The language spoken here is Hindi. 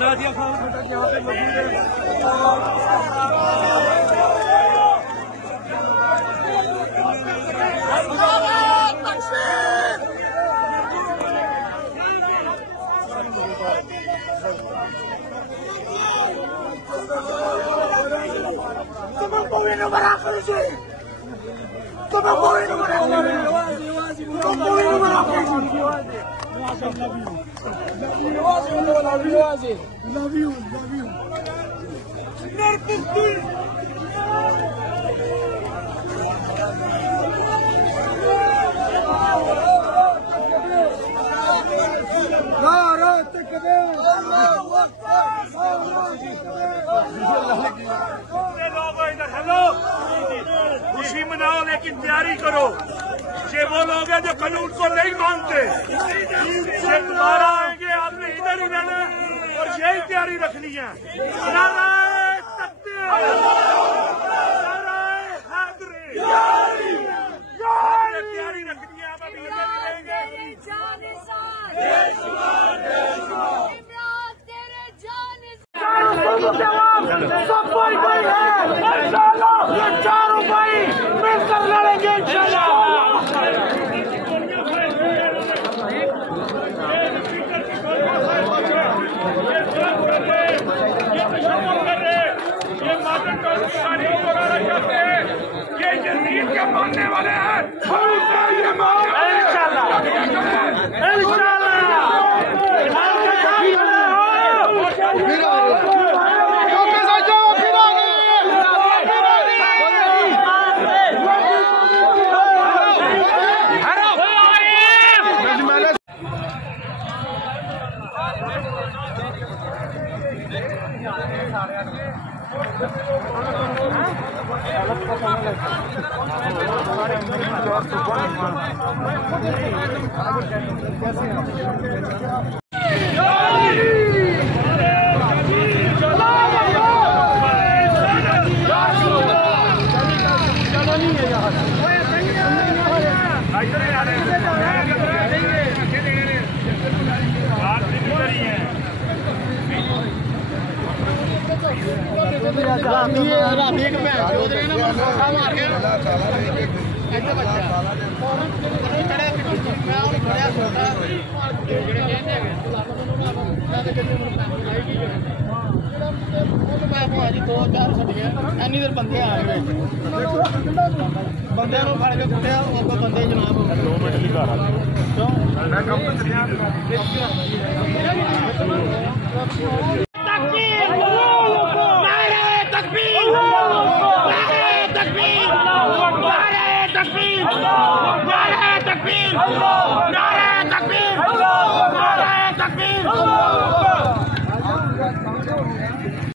नादिया खान खटक यहाँ पे मौजूद है। Love you. खुशी मनाओ लेकिन तैयारी करो। ये वो लोग हैं जो कानून को नहीं मानते। ये दोबारा आएंगे, आपने इधर ही रहना और यही तैयारी रखनी है। नाराए तकबीर, नाराए हैदरी, तैयारी रखनी है। आप अभी इधर रहेंगे। सब भाई है इंशाल्लाह, ये चारों भाई मिलकर लड़ेंगे इंशाल्लाह। ये जमीन के मानने वाले हैं इन्नी देर बंदे आ गए, बंदे फड़ के कुटिया बंदे जनाब 2 मिनट की घर तकबीर